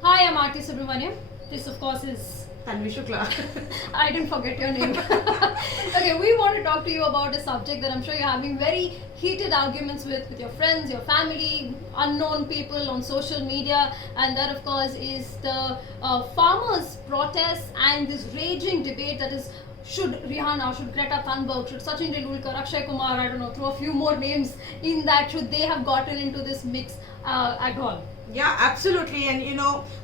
Hi, I'm Aarti Subramaniam. This, of course, is. Tanvi Shukla. I didn't forget your name. Okay, we want to talk to you about a subject that I'm sure you're having very heated arguments with your friends, your family, unknown people on social media, and that, of course, is the farmers' protests and this raging debate that is. Should Rihanna, should Greta Thunberg, should Sachin Tendulkar, Akshay Kumar, I don't know, throw a few more names in that, should they have gotten into this mix at all? Yeah, absolutely. And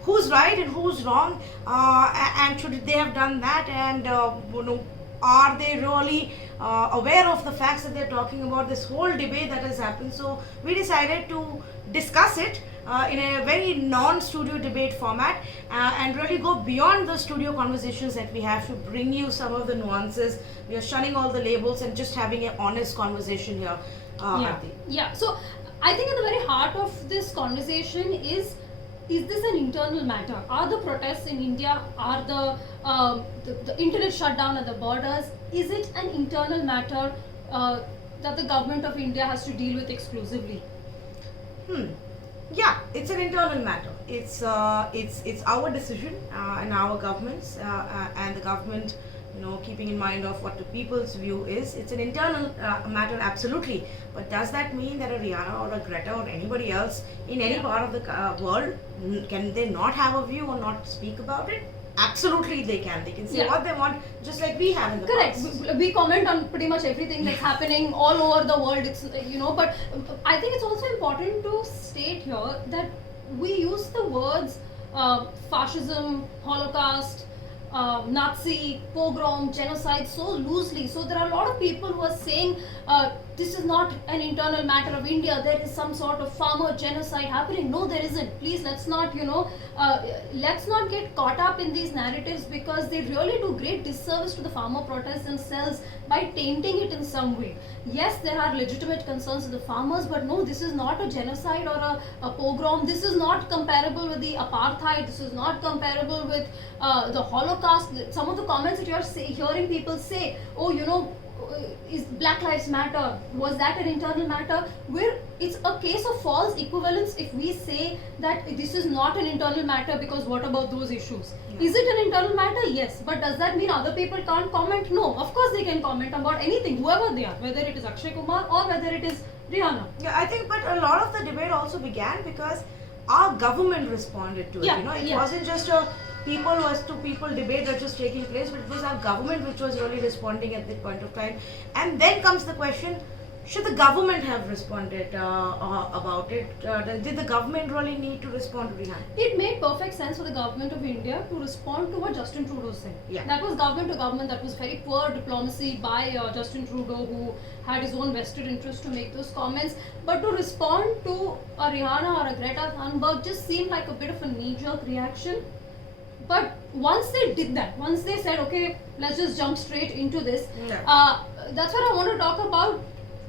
who's right and who's wrong, and should they have done that? And are they really aware of the facts that they're talking about? This whole debate that has happened. So we decided to discuss it in a very non-studio debate format, and really go beyond the studio conversations that we have to bring you some of the nuances. We are shunning all the labels and just having an honest conversation here. Aarti. Yeah. So I think at the very heart of this conversation is this an internal matter? Are the protests in India, are the internet shutdown at the borders, is it an internal matter that the government of India has to deal with exclusively? Yeah, it's an internal matter. It's our decision, and our governments, and the government, keeping in mind of what the people's view is. It's an internal matter, absolutely. But does that mean that a Rihanna or a Greta or anybody else in any part of the world, can they not have a view or not speak about it? Absolutely, they can. They can say what they want, just like we have in the Correct. past. We comment on pretty much everything that's happening all over the world. It's but I think it's also important to state here that we use the words fascism, Holocaust, Nazi, pogrom, genocide so loosely. So there are a lot of people who are saying this is not an internal matter of India. There is some sort of farmer genocide happening. No, there isn't. Please, let's not get caught up in these narratives, because they really do great disservice to the farmer protests themselves by tainting it in some way. Yes, there are legitimate concerns of the farmers, but no, this is not a genocide or a pogrom. This is not comparable with the apartheid. This is not comparable with the Holocaust. Some of the comments that you are hearing people say, is Black Lives Matter, was that an internal matter? Where it's a case of false equivalence if we say that this is not an internal matter, because what about those issues? Yeah. Is it an internal matter? Yes. But does that mean other people can't comment? No. Of course they can comment about anything, whoever they are, whether it is Akshay Kumar or whether it is Rihanna. Yeah, I think, but a lot of the debate also began because our government responded to it. It wasn't just a people versus to people debate that was taking place, but it was our government which was really responding at that point of time. And then comes the question, should the government have responded about it? Did the government really need to respond to Rihanna? It made perfect sense for the government of India to respond to what Justin Trudeau said. Yeah. That was government to government. That was very poor diplomacy by Justin Trudeau, who had his own vested interest to make those comments. But to respond to a Rihanna or a Greta Thunberg just seemed like a bit of a knee-jerk reaction. But once they did that, once they said, okay, let's just jump straight into this, that's what I want to talk about,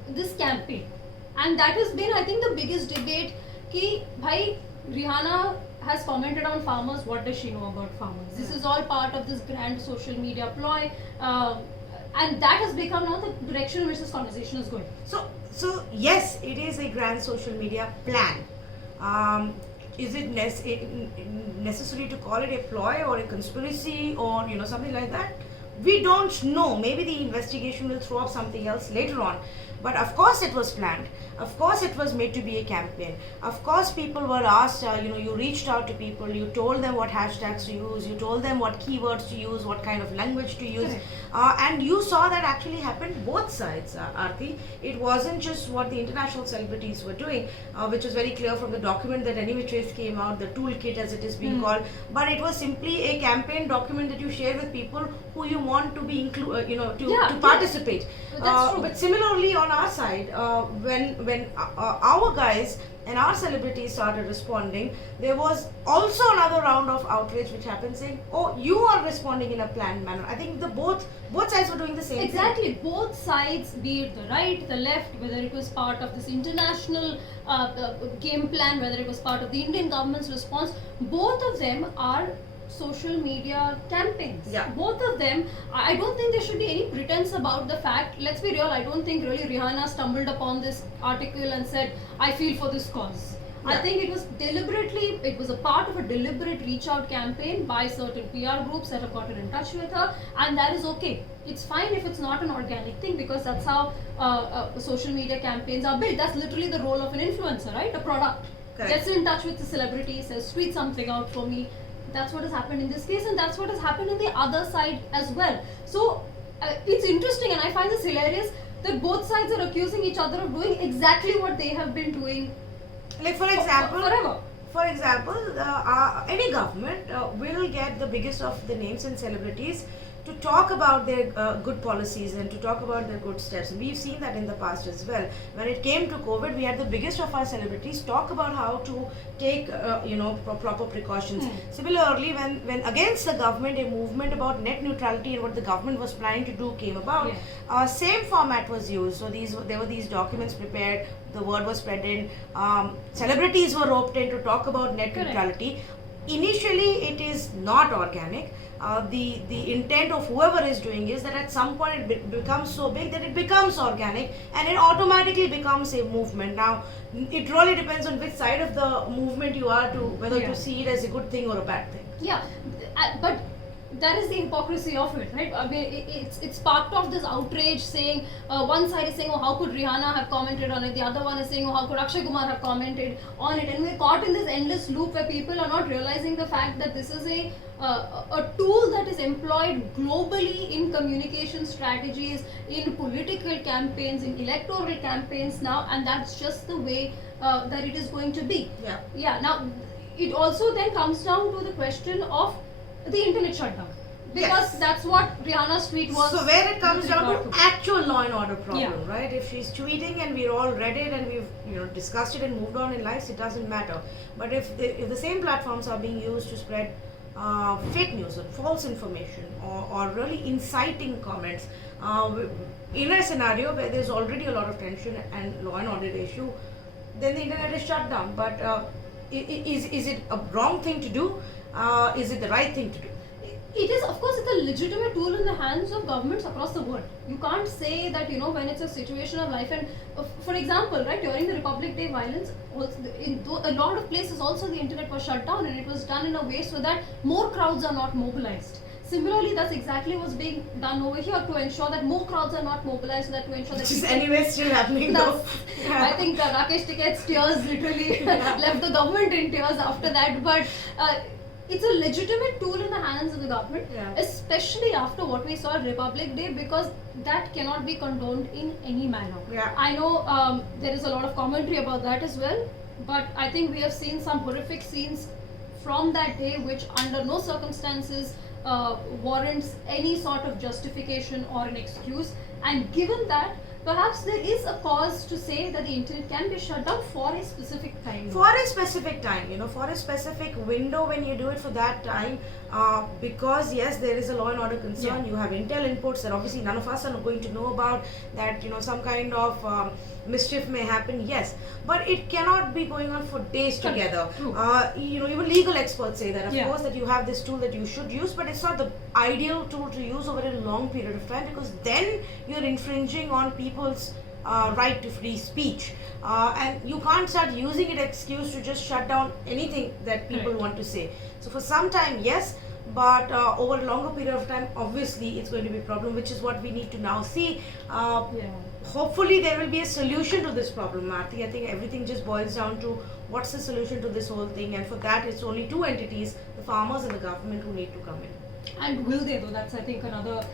this campaign. And that has been, I think, the biggest debate. Ki, bhai, Rihanna has commented on farmers. What does she know about farmers? This is all part of this grand social media ploy. And that has become now the direction in which this conversation is going. So yes, it is a grand social media plan. Is it necessary to call it a ploy or a conspiracy or something like that? We don't know. Maybe the investigation will throw up something else later on. But of course it was planned. Of course it was made to be a campaign. Of course people were asked, you reached out to people, you told them what hashtags to use, you told them what keywords to use, what kind of language to use. And you saw that actually happen both sides, Aarti. It wasn't just what the international celebrities were doing, which was very clear from the document that Any Which Ways came out, the toolkit as it is being called. But it was simply a campaign document that you share with people who you want to be to participate. That's true. But similarly on our side, when our guys and our celebrities started responding, there was also another round of outrage which happened, saying, oh, you are responding in a planned manner. I think both sides were doing the same thing. Exactly. Both sides, be it the right, the left, whether it was part of this international game plan, whether it was part of the Indian government's response, both of them are social media campaigns. Yeah. Both of them, I don't think there should be any pretense about the fact. Let's be real, I don't think really Rihanna stumbled upon this article and said, I feel for this cause. I Yeah. think it was a part of a deliberate reach out campaign by certain PR groups that have gotten in touch with her, and that is okay. It's fine if it's not an organic thing, because that's how social media campaigns are built. That's literally the role of an influencer, right? A product. Correct. Gets in touch with the celebrity, says, tweet something out for me. That's what has happened in this case, and that's what has happened in the other side as well. So it's interesting, and I find this hilarious that both sides are accusing each other of doing exactly what they have been doing Like for example, forever. For example, any government will get the biggest of the names and celebrities to talk about their good policies and to talk about their good steps. And we've seen that in the past as well. When it came to COVID, we had the biggest of our celebrities talk about how to take, proper precautions. Similarly, when against the government, a movement about net neutrality and what the government was planning to do came about, same format was used. So there were these documents prepared. The word was spread in. Celebrities were roped in to talk about net Correct. neutrality. Initially, it is not organic. The intent of whoever is doing is that at some point it becomes so big that it becomes organic and it automatically becomes a movement. Now, it really depends on which side of the movement you are, to whether Yeah. to see it as a good thing or a bad thing. Yeah, but that is the hypocrisy of it, right? I mean, it's sparked off this outrage, saying one side is saying, oh, how could Rihanna have commented on it? The other one is saying, oh, how could Akshay Kumar have commented on it? And we're caught in this endless loop where people are not realizing the fact that this is a tool that is employed globally in communication strategies, in political campaigns, in electoral campaigns now, and that's just the way that it is going to be. Yeah. Yeah. Now, it also then comes down to the question of the internet shutdown, because Yes. that's what Rihanna's tweet was. So where it comes with down regard to actual law and order problem, Yeah. right? If she's tweeting and we're all read it and we've discussed it and moved on in lives, it doesn't matter. But if the same platforms are being used to spread fake news or false information or really inciting comments, in a scenario where there's already a lot of tension and law and order issue, then the internet is shut down. But is it a wrong thing to do? Is it the right thing to do? It is, of course, it's a legitimate tool in the hands of governments across the world. You can't say that, when it's a situation of life and, for example, right, during the Republic Day violence, also in a lot of places also the internet was shut down, and it was done in a way so that more crowds are not mobilized. Similarly, that's exactly what's being done over here to ensure that more crowds are not mobilized, so that to ensure that Which is people- anyway still happening though. I think Rakesh Tiket's tears literally left the government in tears after that. But it's a legitimate tool in the hands of the government, Yeah. especially after what we saw at Republic Day, because that cannot be condoned in any manner. Yeah. I know there is a lot of commentary about that as well, but I think we have seen some horrific scenes from that day which under no circumstances warrants any sort of justification or an excuse. And given that, perhaps there is a cause to say that the internet can be shut down for a specific time. For a specific time, for a specific window when you do it for that time, because yes, there is a law and order concern. Yeah. You have intel inputs that obviously none of us are going to know about. That some kind of mischief may happen. Yes, but it cannot be going on for days Correct. together. True. Even legal experts say that, of Yeah. course, that you have this tool that you should use, but it's not the ideal tool to use over a long period of time, because then you're infringing on people's right to free speech, and you can't start using it excuse to just shut down anything that people Correct. want to say. So for some time, yes, but over a longer period of time, obviously it's going to be a problem, which is what we need to now see. Yeah. Hopefully there will be a solution to this problem, Marthi. I think everything just boils down to what's the solution to this whole thing, and for that it's only two entities, the farmers and the government, who need to come in. And will they though? That's, I think, another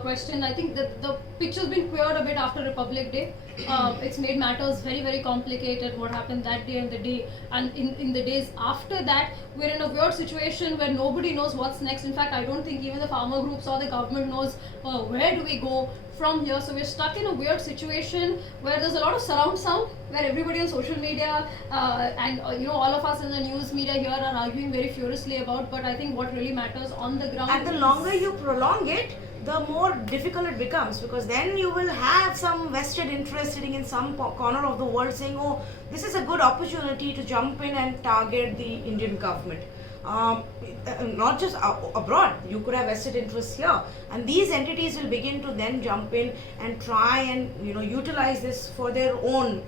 question. I think that the picture's been queered a bit after Republic Day. It's made matters very, very complicated, what happened that day and the day, and in the days after that, we're in a weird situation where nobody knows what's next. In fact, I don't think even the farmer groups or the government knows where do we go from here. So we're stuck in a weird situation where there's a lot of surround sound, where everybody on social media and all of us in the news media here are arguing very furiously about. But I think what really matters on the ground. And the is- longer you prolong it, the more difficult it becomes, because then you will have some vested interest sitting in some corner of the world saying, oh, this is a good opportunity to jump in and target the Indian government. not just abroad. You could have vested interests here, and these entities will begin to then jump in and try and utilize this for their own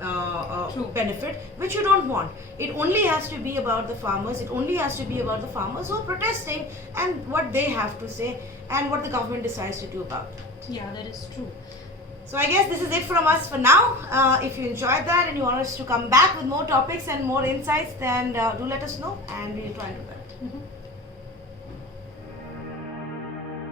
True. benefit, which you don't want. It only has to be about the farmers. It only has to be about the farmers who are protesting and what they have to say and what the government decides to do about it. Yeah, that is true. So I guess this is it from us for now. If you enjoyed that and you want us to come back with more topics and more insights, then do let us know and we'll try and do that. Mhm.